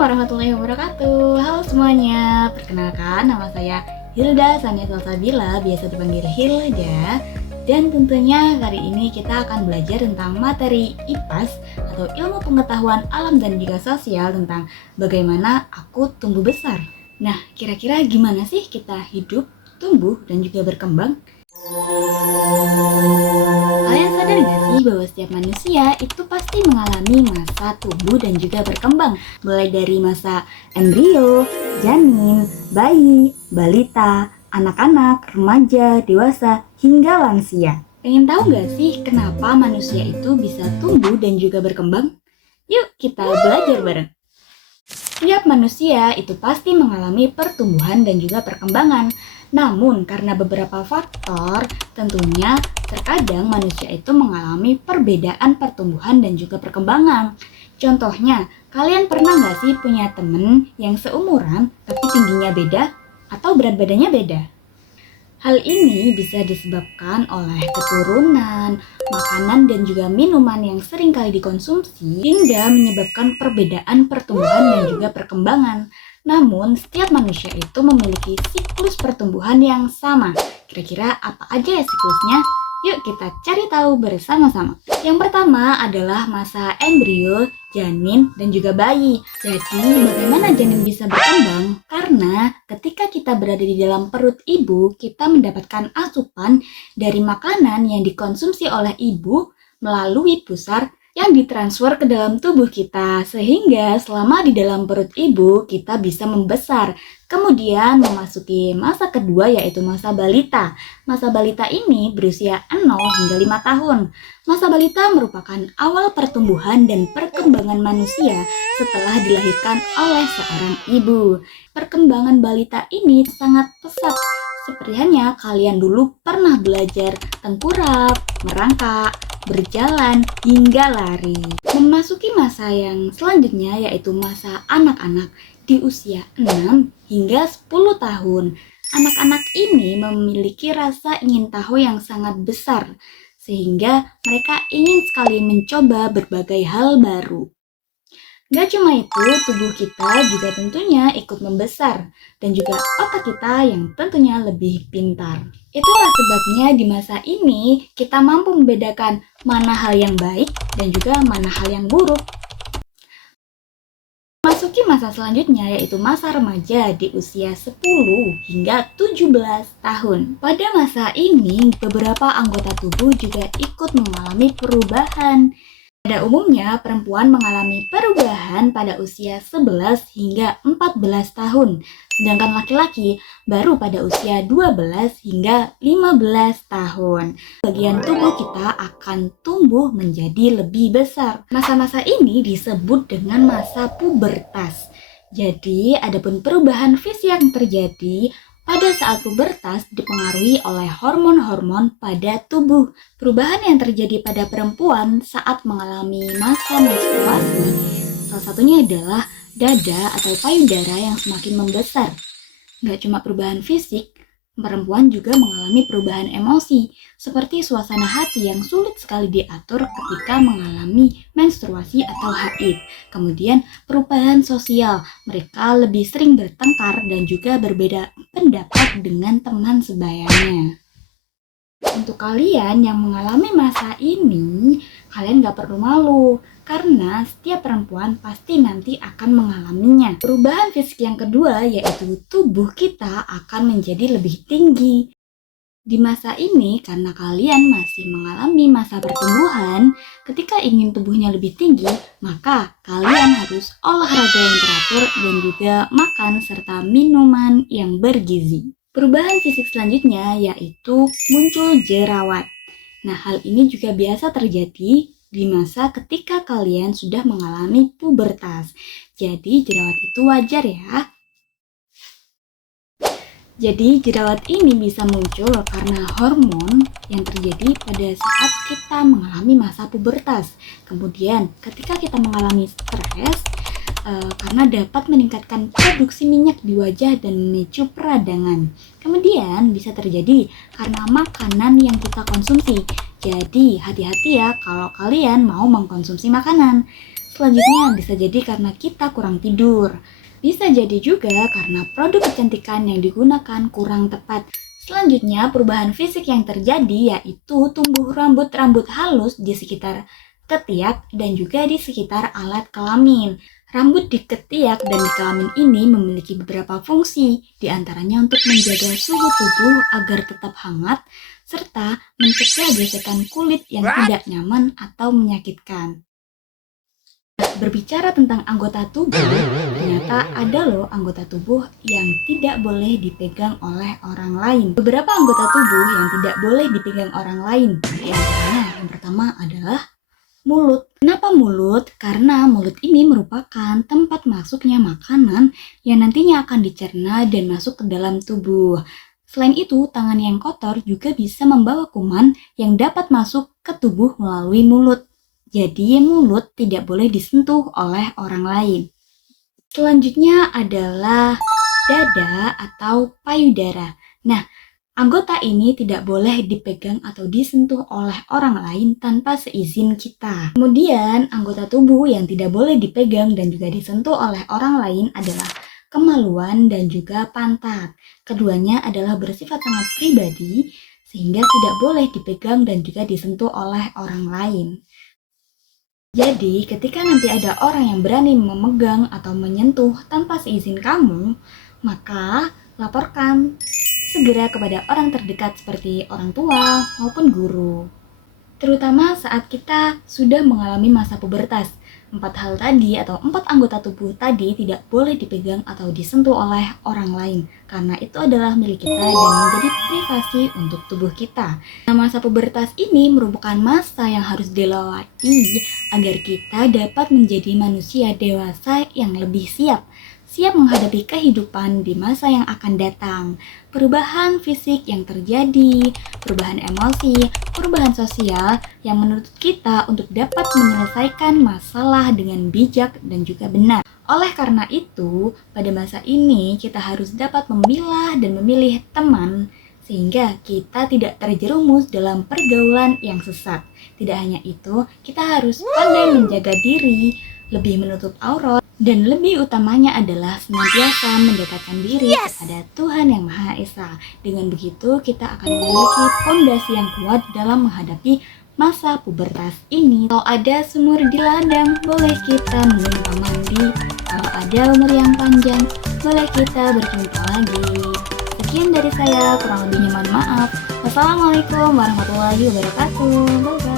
warahmatullahi wabarakatuh. Halo semuanya, perkenalkan nama saya Hilda Sania Salsabila, biasa dipanggil Hilda. Dan tentunya kali ini kita akan belajar tentang materi IPAS atau ilmu pengetahuan alam dan juga sosial tentang bagaimana aku tumbuh besar. Nah, kira-kira gimana sih kita hidup, tumbuh, dan juga berkembang? Kalian sadar gak sih bahwa setiap manusia itu pasti mengalami masa tumbuh dan juga berkembang, mulai dari masa embrio, janin, bayi, balita, anak-anak, remaja, dewasa, hingga lansia. Pengen tahu gak sih kenapa manusia itu bisa tumbuh dan juga berkembang? Yuk kita belajar bareng. Setiap manusia itu pasti mengalami pertumbuhan dan juga perkembangan. Namun karena beberapa faktor, tentunya terkadang manusia itu mengalami perbedaan pertumbuhan dan juga perkembangan. Contohnya, kalian pernah nggak sih punya temen yang seumuran tapi tingginya beda atau berat badannya beda? Hal ini bisa disebabkan oleh keturunan, makanan dan juga minuman yang sering kali dikonsumsi hingga menyebabkan perbedaan pertumbuhan dan juga perkembangan. Namun, setiap manusia itu memiliki siklus pertumbuhan yang sama. Kira-kira apa aja ya siklusnya? Yuk kita cari tahu bersama-sama. Yang pertama adalah masa embrio, janin, dan juga bayi. Jadi, bagaimana janin bisa berkembang? Karena ketika kita berada di dalam perut ibu, kita mendapatkan asupan dari makanan yang dikonsumsi oleh ibu melalui pusar yang ditransfer ke dalam tubuh kita, sehingga selama di dalam perut ibu kita bisa membesar. Kemudian memasuki masa kedua yaitu masa balita. Masa balita ini berusia 0 hingga 5 tahun. Masa balita merupakan awal pertumbuhan dan perkembangan manusia setelah dilahirkan oleh seorang ibu. Perkembangan balita ini sangat pesat. Seperti halnya kalian dulu pernah belajar tengkurap, merangkak, berjalan, hingga lari. Memasuki masa yang selanjutnya yaitu masa anak-anak di usia 6 hingga 10 tahun. Anak-anak ini memiliki rasa ingin tahu yang sangat besar, sehingga mereka ingin sekali mencoba berbagai hal baru. Gak cuma itu, tubuh kita juga tentunya ikut membesar dan juga otak kita yang tentunya lebih pintar. Itulah sebabnya di masa ini kita mampu membedakan mana hal yang baik dan juga mana hal yang buruk. Masuki masa selanjutnya yaitu masa remaja di usia 10 hingga 17 tahun. Pada masa ini, beberapa anggota tubuh juga ikut mengalami perubahan. Pada umumnya, perempuan mengalami perubahan pada usia 11 hingga 14 tahun, sedangkan laki-laki baru pada usia 12 hingga 15 tahun. Bagian tubuh kita akan tumbuh menjadi lebih besar. Masa-masa ini disebut dengan masa pubertas. Jadi, adapun perubahan fisik yang terjadi pada saat pubertas dipengaruhi oleh hormon-hormon pada tubuh. Perubahan yang terjadi pada perempuan saat mengalami masa menstruasi, salah satunya adalah dada atau payudara yang semakin membesar. Gak cuma perubahan fisik, perempuan juga mengalami perubahan emosi, seperti suasana hati yang sulit sekali diatur ketika mengalami menstruasi atau haid. Kemudian perubahan sosial, mereka lebih sering bertengkar dan juga berbeda pendapat dengan teman sebayanya. Untuk kalian yang mengalami masa ini, kalian gak perlu malu, karena setiap perempuan pasti nanti akan mengalaminya. Perubahan fisik yang kedua yaitu tubuh kita akan menjadi lebih tinggi. Di masa ini, karena kalian masih mengalami masa pertumbuhan, ketika ingin tubuhnya lebih tinggi, maka kalian harus olahraga yang teratur dan juga makan serta minuman yang bergizi. Perubahan fisik selanjutnya yaitu muncul jerawat. Nah, hal ini juga biasa terjadi di masa ketika kalian sudah mengalami pubertas. Jadi, jerawat itu wajar ya. Jadi, jerawat ini bisa muncul karena hormon yang terjadi pada saat kita mengalami masa pubertas. Kemudian, ketika kita mengalami stres, karena dapat meningkatkan produksi minyak di wajah dan memicu peradangan. Kemudian bisa terjadi karena makanan yang kita konsumsi. Jadi hati-hati ya kalau kalian mau mengkonsumsi makanan. Selanjutnya bisa jadi karena kita kurang tidur. Bisa jadi juga karena produk kecantikan yang digunakan kurang tepat. Selanjutnya, perubahan fisik yang terjadi yaitu tumbuh rambut-rambut halus di sekitar ketiak dan juga di sekitar alat kelamin. Rambut di ketiak dan di kelamin ini memiliki beberapa fungsi, di antaranya untuk menjaga suhu tubuh agar tetap hangat, serta mencegah gesekan kulit yang tidak nyaman atau menyakitkan. Berbicara tentang anggota tubuh, ternyata ada loh anggota tubuh yang tidak boleh dipegang oleh orang lain. Beberapa anggota tubuh yang tidak boleh dipegang orang lain, di antaranya yang pertama adalah mulut. Kenapa mulut? Karena mulut ini merupakan tempat masuknya makanan yang nantinya akan dicerna dan masuk ke dalam tubuh. Selain itu, tangan yang kotor juga bisa membawa kuman yang dapat masuk ke tubuh melalui mulut. Jadi mulut tidak boleh disentuh oleh orang lain. Selanjutnya adalah dada atau payudara. Nah, anggota ini tidak boleh dipegang atau disentuh oleh orang lain tanpa seizin kita. Kemudian, anggota tubuh yang tidak boleh dipegang dan juga disentuh oleh orang lain adalah kemaluan dan juga pantat. Keduanya adalah bersifat sangat pribadi sehingga tidak boleh dipegang dan juga disentuh oleh orang lain. Jadi, ketika nanti ada orang yang berani memegang atau menyentuh tanpa seizin kamu, maka laporkan segera kepada orang terdekat seperti orang tua maupun guru. Terutama saat kita sudah mengalami masa pubertas. 4 hal tadi atau 4 anggota tubuh tadi tidak boleh dipegang atau disentuh oleh orang lain karena itu adalah milik kita dan menjadi privasi untuk tubuh kita. Nah, masa pubertas ini merupakan masa yang harus dilewati agar kita dapat menjadi manusia dewasa yang lebih siap menghadapi kehidupan di masa yang akan datang. Perubahan fisik yang terjadi, perubahan emosi, perubahan sosial yang menuntut kita untuk dapat menyelesaikan masalah dengan bijak dan juga benar. Oleh karena itu, pada masa ini kita harus dapat memilah dan memilih teman sehingga kita tidak terjerumus dalam pergaulan yang sesat. Tidak hanya itu, kita harus pandai menjaga diri, lebih menutup aurat, dan lebih utamanya adalah senantiasa mendekatkan diri kepada Tuhan Yang Maha Esa. Dengan begitu, kita akan memiliki fondasi yang kuat dalam menghadapi masa pubertas ini. Kalau ada sumur di ladang, boleh kita menumpang mandi. Kalau ada umur yang panjang, boleh kita berjumpa lagi. Sekian dari saya, kurang lebihnya mohon maaf. Wassalamualaikum warahmatullahi wabarakatuh. Bye-bye.